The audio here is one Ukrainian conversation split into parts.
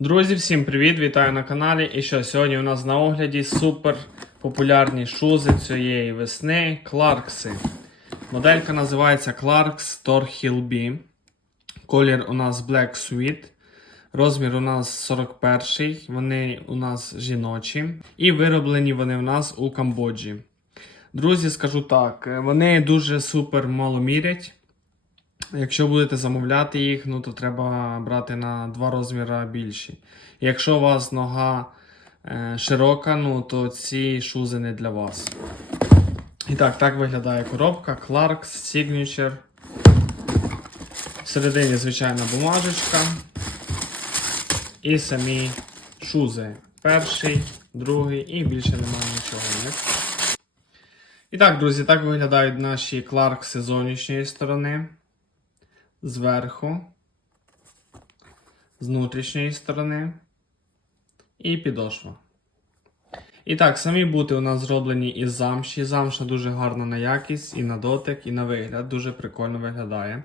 Друзі, всім привіт! Вітаю на каналі. І що сьогодні у нас на огляді супер популярні шузи цієї весни Кларкси. Моделька називається Clarks Thorhill B. Колір у нас Black Sweet. Розмір у нас 41 Вони у нас жіночі. І вироблені вони у нас у Камбоджі. Друзі, скажу так, вони дуже супер мало мірять. Якщо будете замовляти їх, ну то треба брати на два розміри більші. Якщо у вас нога е, широка, ну то ці шузи не для вас. І так, так виглядає коробка Clarks Signature. Всередині звичайна бумажечка. І самі шузи. Перший, другий і більше немає нічого. Ні? І так, друзі, так виглядають наші Clarks з зовнішньої сторони зверху, з внутрішньої сторони і підошва. І так, самі бути у нас зроблені із замші. Замша дуже гарна на якість, і на дотик, і на вигляд. Дуже прикольно виглядає.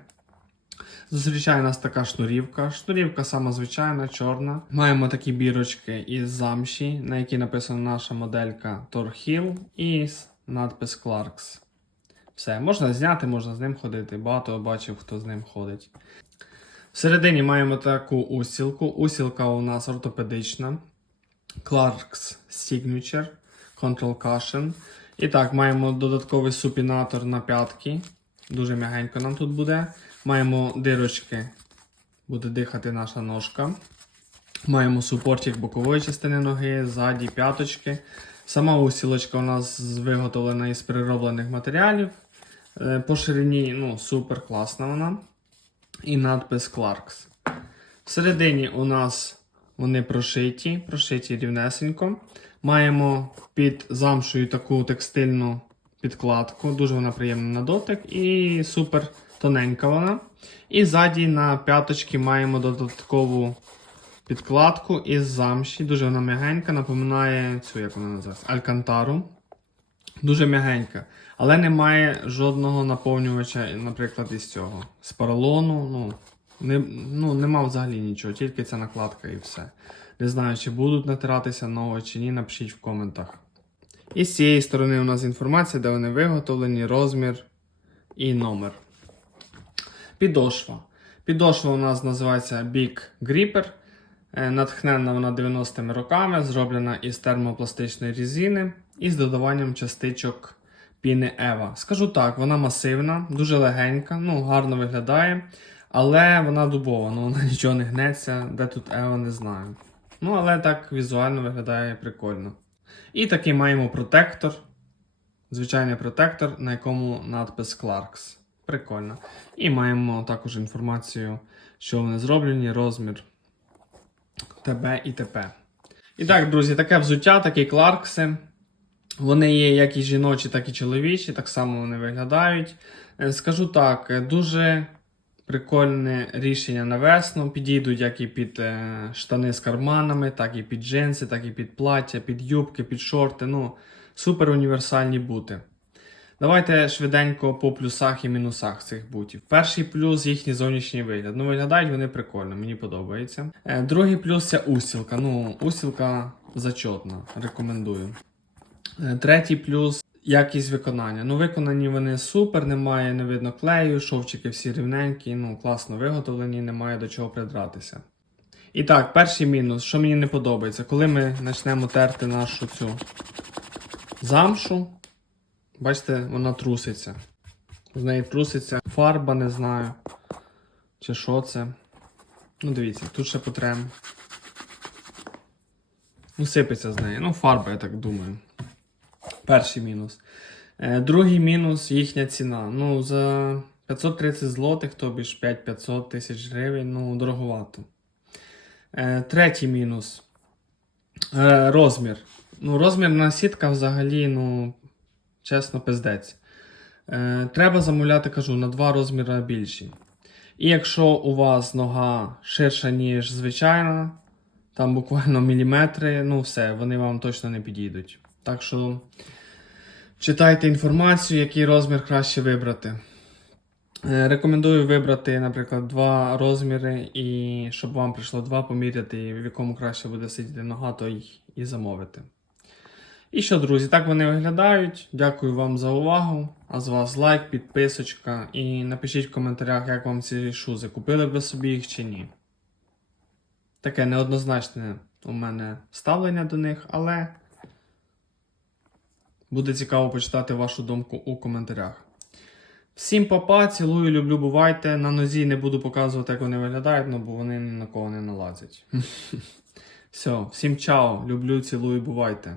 Зустрічає нас така шнурівка. Шнурівка сама звичайна, чорна. Маємо такі бірочки із замші, на якій написана наша моделька Torhill і надпис Clarks. Все, можна зняти, можна з ним ходити. Багато бачив, хто з ним ходить. Всередині маємо таку усілку. Усілка у нас ортопедична. Clarks Signature Control Cushion. І так, маємо додатковий супінатор на п'ятки. Дуже м'ягенько нам тут буде. Маємо дирочки, буде дихати наша ножка. Маємо супортик бокової частини ноги, ззаді п'яточки. Сама усілочка у нас виготовлена із перероблених матеріалів. Е, По ширині ну, супер класна вона. І надпис Clarks. Всередині у нас вони прошиті, прошиті рівнесенько. Маємо під замшою таку текстильну підкладку. Дуже вона приємна на дотик і супер тоненька вона. І ззаді на п'яточки маємо додаткову підкладку із замші. Дуже вона м'ягенька, напоминає цю, як вона називається, алькантару. Дуже м'ягенька. Але немає жодного наповнювача, наприклад, із цього. З поролону. Ну, не, ну, нема взагалі нічого, тільки ця накладка і все. Не знаю, чи будуть натиратися нові чи ні, напишіть в коментах. І з цієї сторони у нас інформація, де вони виготовлені, розмір і номер. Підошва. Підошва у нас називається Big Gripper. Е, Натхненна вона 90-ми роками, зроблена із термопластичної різини і з додаванням частичок піни Ева. Скажу так, вона масивна, дуже легенька, ну, гарно виглядає, але вона дубова, ну вона нічого не гнеться, де тут Ева, не знаю. Ну, але так візуально виглядає прикольно. І такий маємо протектор. Звичайний протектор, на якому надпис Clarks. Прикольно. І маємо також інформацію, що вони зроблені, розмір ТБ і ТП. І так, друзі, таке взуття, такі кларкси. Вони є як і жіночі, так і чоловічі, так само вони виглядають. Е, Скажу так, е, дуже прикольне рішення на весну. Підійдуть як і під е, штани з карманами, так і під джинси, так і під плаття, під юбки, під шорти. Ну, супер універсальні бути. Давайте швиденько по плюсах і мінусах цих бутів. Перший плюс їхній зовнішній вигляд. Ну, виглядають вони прикольно, мені подобається. Другий плюс це усілка. Ну, усілка зачотна, рекомендую. Е, Третій плюс якість виконання. Ну, виконані вони супер, немає, не видно клею, шовчики всі рівненькі, ну, класно виготовлені, немає до чого придратися. І так, перший мінус, що мені не подобається, коли ми почнемо терти нашу цю замшу, бачите, вона труситься. З неї труситься фарба, не знаю. Чи що це. Ну, дивіться, тут ще потрем. Ну, сипеться з неї. Ну, фарба, я так думаю. Перший мінус. Е, другий мінус їхня ціна. Ну, за 530 злотих, тобі ж 5-500 тисяч гривень, ну, дороговато. Е, третій мінус. Е, розмір. Ну, розмірна сітка взагалі, ну, чесно, пиздець. Треба замовляти, кажу, на два розміри більші. І якщо у вас нога ширша, ніж звичайна, там буквально міліметри, ну все, вони вам точно не підійдуть. Так що читайте інформацію, який розмір краще вибрати. Е, Рекомендую вибрати, наприклад, два розміри, і щоб вам прийшло два поміряти, в якому краще буде сидіти нога, то й і замовити. І що, друзі, так вони виглядають. Дякую вам за увагу. А з вас лайк, підписочка і напишіть в коментарях, як вам ці шузи. Купили б ви собі їх чи ні. Таке неоднозначне у мене ставлення до них, але буде цікаво почитати вашу думку у коментарях. Всім папа, цілую, люблю, бувайте. На нозі не буду показувати, як вони виглядають, ну, бо вони ні на кого не налазять. Все, всім чао, люблю, цілую, бувайте.